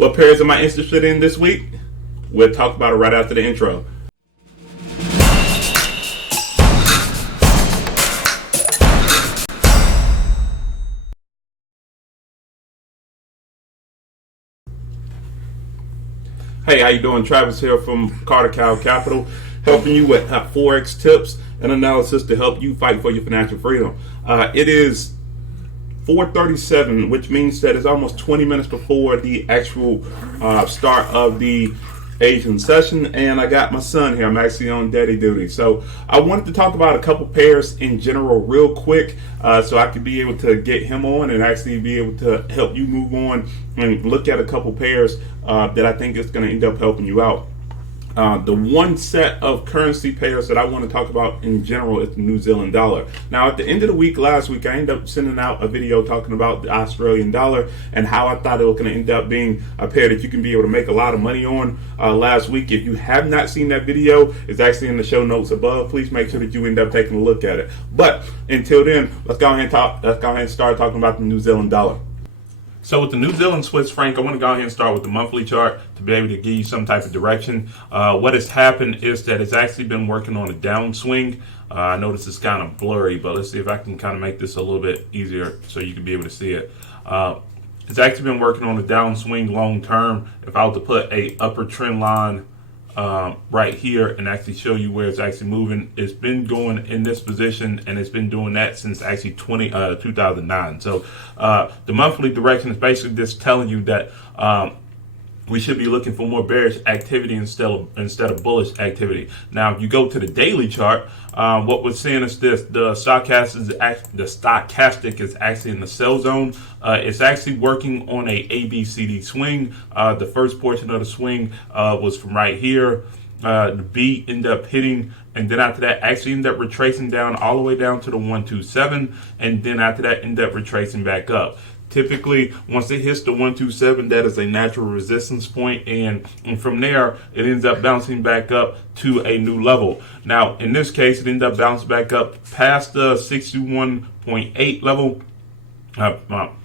What pairs am I interested in this week? We'll talk about it right after the intro. Hey, how you doing? Travis here from Carter Cow Capital, helping you with Forex tips and analysis to help you fight for your financial freedom. It is 4:37, which means that it's almost 20 minutes before the actual start of the Asian session, and I got my son here. I'm actually on daddy duty, so I wanted to talk about a couple pairs in general real quick, so I could be able to get him on and actually be able to help you move on and look at a couple pairs that I think is going to end up helping you out. The one set of currency pairs that I want to talk about in general is the New Zealand dollar. Now, at the end of the week, last week, I ended up sending out a video talking about the Australian dollar and how I thought it was going to end up being a pair that you can be able to make a lot of money on last week. If you have not seen that video, it's actually in the show notes above. Please make sure that you end up taking a look at it. But until then, let's go ahead and start talking about the New Zealand dollar. So with the New Zealand Swiss franc, I want to go ahead and start with the monthly chart to be able to give you some type of direction. What has happened is that it's actually been working on a downswing. I notice it's kind of blurry, but let's see if I can kind of make this a little bit easier so you can be able to see it. It's actually been working on a downswing long term. If I were to put a upper trend line right here and actually show you where it's actually moving, it's been going in this position and it's been doing that since actually 2009. So the monthly direction is basically just telling you that we should be looking for more bearish activity instead of bullish activity. Now, if you go to the daily chart, what we're seeing is this: the stochastic is actually in the sell zone. It's actually working on a ABCD swing. The first portion of the swing was from right here. The B ended up hitting, and then after that actually ended up retracing down all the way down to the 127, and then after that ended up retracing back up. Typically, once it hits the 127, that is a natural resistance point, and from there, it ends up bouncing back up to a new level. Now, in this case, it ended up bouncing back up past the 61.8 level, the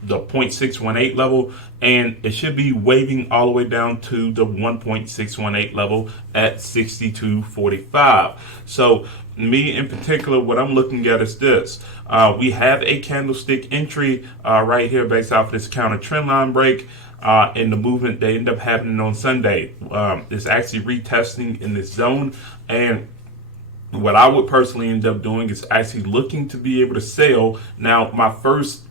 0.618 level, and it should be waving all the way down to the 1.618 level at 62.45. So me in particular, what I'm looking at is this. We have a candlestick entry right here based off of this counter trend line break. In the movement they end up happening on Sunday. It's actually retesting in this zone, and what I would personally end up doing is actually looking to be able to sell. Now, my first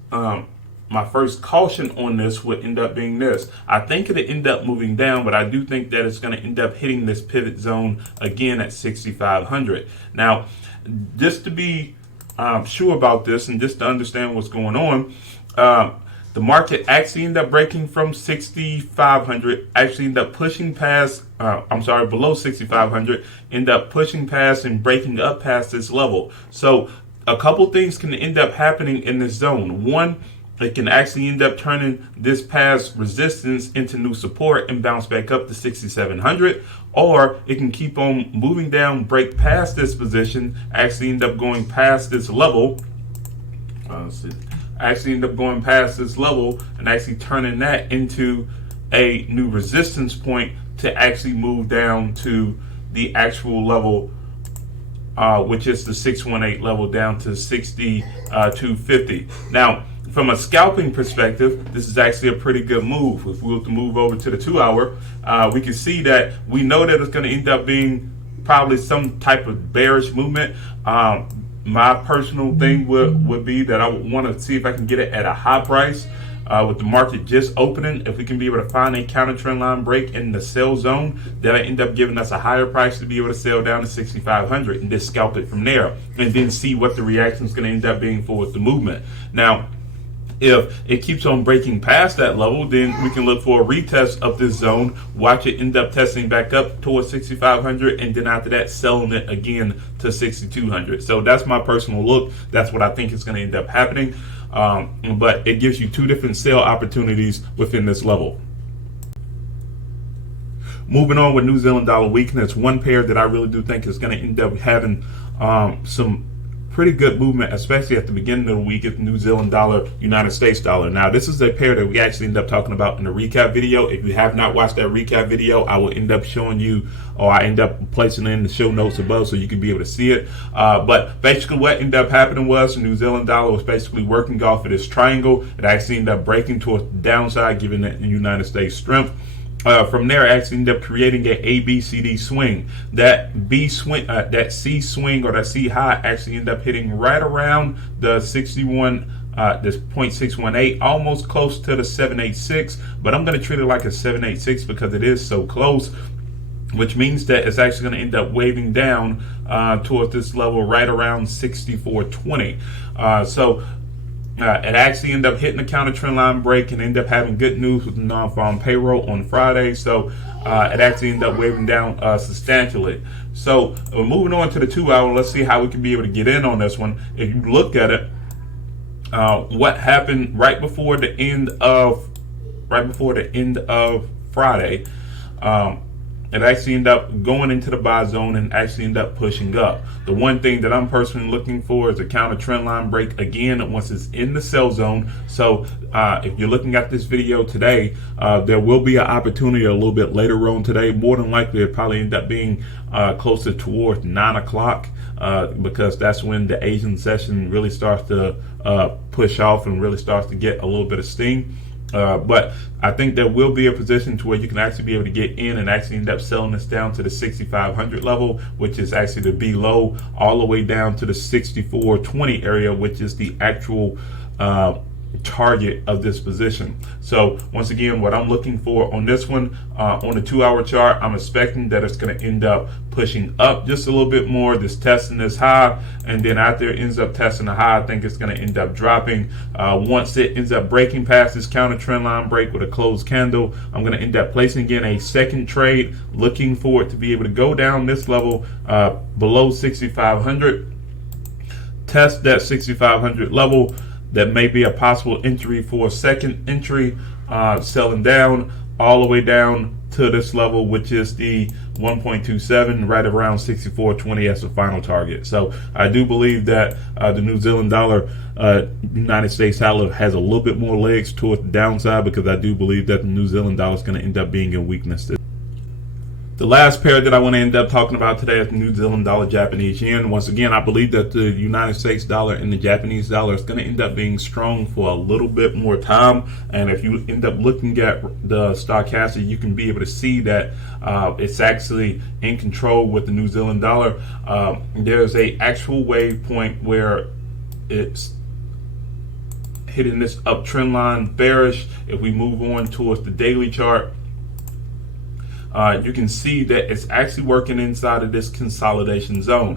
caution on this would end up being this. I think it'll end up moving down, but I do think that it's going to end up hitting this pivot zone again at 6,500. Now, just to be sure about this and just to understand what's going on, the market actually ended up breaking from 6,500, actually ended up pushing past, below 6,500, ended up pushing past and breaking up past this level. So a couple things can end up happening in this zone. One, it can actually end up turning this past resistance into new support and bounce back up to 6,700, or it can keep on moving down, break past this position, actually end up going past this level. Actually end up going past this level and actually turning that into a new resistance point to actually move down to the actual level, which is the 618 level, down to 6250. Now, from a scalping perspective, this is actually a pretty good move. If we were to move over to the 2 hour, we can see that we know that it's going to end up being probably some type of bearish movement. My personal thing would be that I would want to see if I can get it at a high price. With the market just opening, if we can be able to find a counter trend line break in the sell zone, that'll end up giving us a higher price to be able to sell down to 6,500 and just scalp it from there, and then see what the reaction is going to end up being for the movement. Now, if it keeps on breaking past that level, then we can look for a retest of this zone, watch it end up testing back up towards 6,500, and then after that, selling it again to 6,200. So that's my personal look. That's what I think is going to end up happening. But it gives you two different sell opportunities within this level. Moving on with New Zealand dollar weakness, one pair that I really do think is going to end up having some pretty good movement, especially at the beginning of the week at the New Zealand dollar, United States dollar. Now, this is a pair that we actually end up talking about in the recap video. If you have not watched that recap video, I will end up showing you, or I end up placing it in the show notes above so you can be able to see it. But basically what ended up happening was the New Zealand dollar was basically working off of this triangle. It actually ended up breaking towards the downside, giving the United States strength. From there, I actually ended up creating an ABCD swing. That B swing, that C swing or that C high actually ended up hitting right around the 61, this 0.618, almost close to the 786. But I'm going to treat it like a 786 because it is so close, which means that it's actually going to end up waving down towards this level right around 64.20. It actually ended up hitting the counter trend line break and ended up having good news with the non-farm payroll on Friday. So it actually ended up waving down substantially. So moving on to the 2 hour, let's see how we can be able to get in on this one. If you look at it, what happened right before the end of Friday, it actually ended up going into the buy zone and actually ended up pushing up. The one thing that I'm personally looking for is a counter trend line break again once it's in the sell zone. So if you're looking at this video today, there will be an opportunity a little bit later on today. More than likely, it probably end up being closer towards 9 o'clock because that's when the Asian session really starts to push off and really starts to get a little bit of steam. But I think there will be a position to where you can actually be able to get in and actually end up selling this down to the 6,500 level, which is actually the B low, all the way down to the 64.20 area, which is the actual target of this position. So once again, what I'm looking for on this one, on the 2 hour chart, I'm expecting that it's going to end up pushing up just a little bit more, just testing this high, and then after it ends up testing the high, I think it's going to end up dropping. Once it ends up breaking past this counter trend line break with a closed candle, I'm going to end up placing again a second trade, looking for it to be able to go down this level below 6,500, test that 6,500 level. That may be a possible entry for a second entry, selling down all the way down to this level, which is the 1.27, right around 64.20 as the final target. So I do believe that the New Zealand dollar, United States dollar has a little bit more legs toward the downside, because I do believe that the New Zealand dollar is going to end up being in weakness. The last pair that I want to end up talking about today is the New Zealand dollar, Japanese yen. Once again, I believe that the United States dollar and the Japanese dollar is going to end up being strong for a little bit more time. And if you end up looking at the stochastic, you can be able to see that it's actually in control with the New Zealand dollar. There's a actual wave point where it's hitting this uptrend line bearish. If we move on towards the daily chart, you can see that it's actually working inside of this consolidation zone,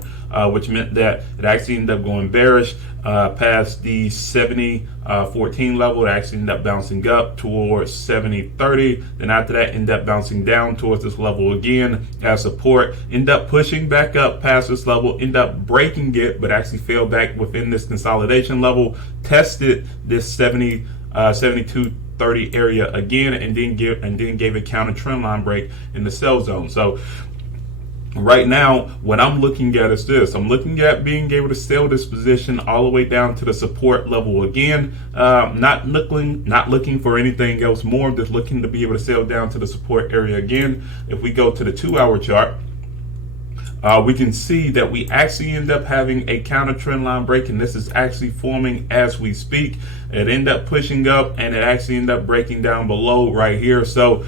which meant that it actually ended up going bearish past the 70.14 level. It actually ended up bouncing up towards 70.30. Then after that, ended up bouncing down towards this level again as support. Ended up pushing back up past this level, ended up breaking it, but actually fell back within this consolidation level. Tested this 72.30 area again, and then gave a counter trend line break in the sell zone. So right now, what I'm looking at is this. I'm looking at being able to sell this position all the way down to the support level again. Not looking for anything else more, just looking to be able to sell down to the support area again. If we go to the 2 hour chart, we can see that we actually end up having a counter trend line break, and this is actually forming as we speak. It ended up pushing up, and it actually ended up breaking down below right here. So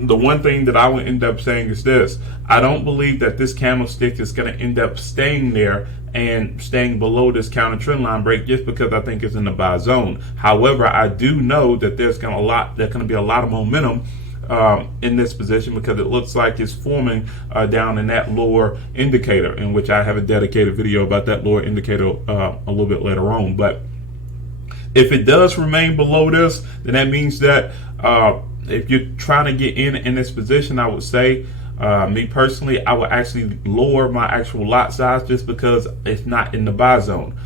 the one thing that I would end up saying is this: I don't believe that this candlestick is going to end up staying there and staying below this counter trend line break, just because I think it's in the buy zone. However, I do know that there's going to be a lot of momentum in this position, because it looks like it's forming down in that lower indicator, in which I have a dedicated video about that lower indicator a little bit later on. But if it does remain below this, then that means that if you're trying to get in this position, I would say, me personally, I would actually lower my actual lot size, just because it's not in the buy zone.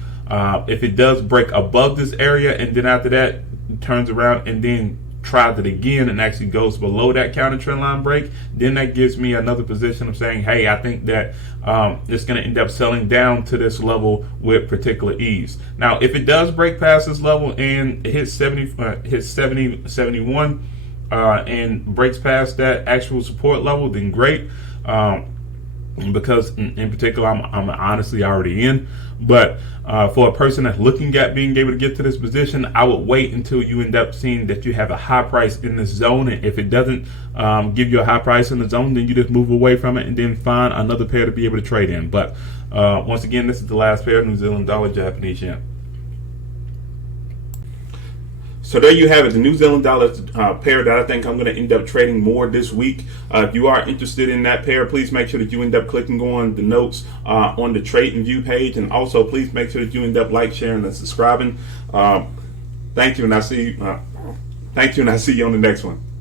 If it does break above this area and then after that turns around and then tries it again and actually goes below that counter trend line break, then that gives me another position of saying, hey, I think that it's going to end up selling down to this level with particular ease. Now, if it does break past this level and it hits 70, 71, and breaks past that actual support level, then great. Because in particular, I'm honestly already in. But for a person that's looking at being able to get to this position, I would wait until you end up seeing that you have a high price in this zone. And if it doesn't give you a high price in the zone, then you just move away from it and then find another pair to be able to trade in. But once again, this is the last pair: New Zealand dollar, Japanese yen. So there you have it, the New Zealand dollar pair that I think I'm going to end up trading more this week. If you are interested in that pair, please make sure that you end up clicking on the notes on the Trade and View page, and also please make sure that you end up sharing, and subscribing. Thank you, and I see you on the next one.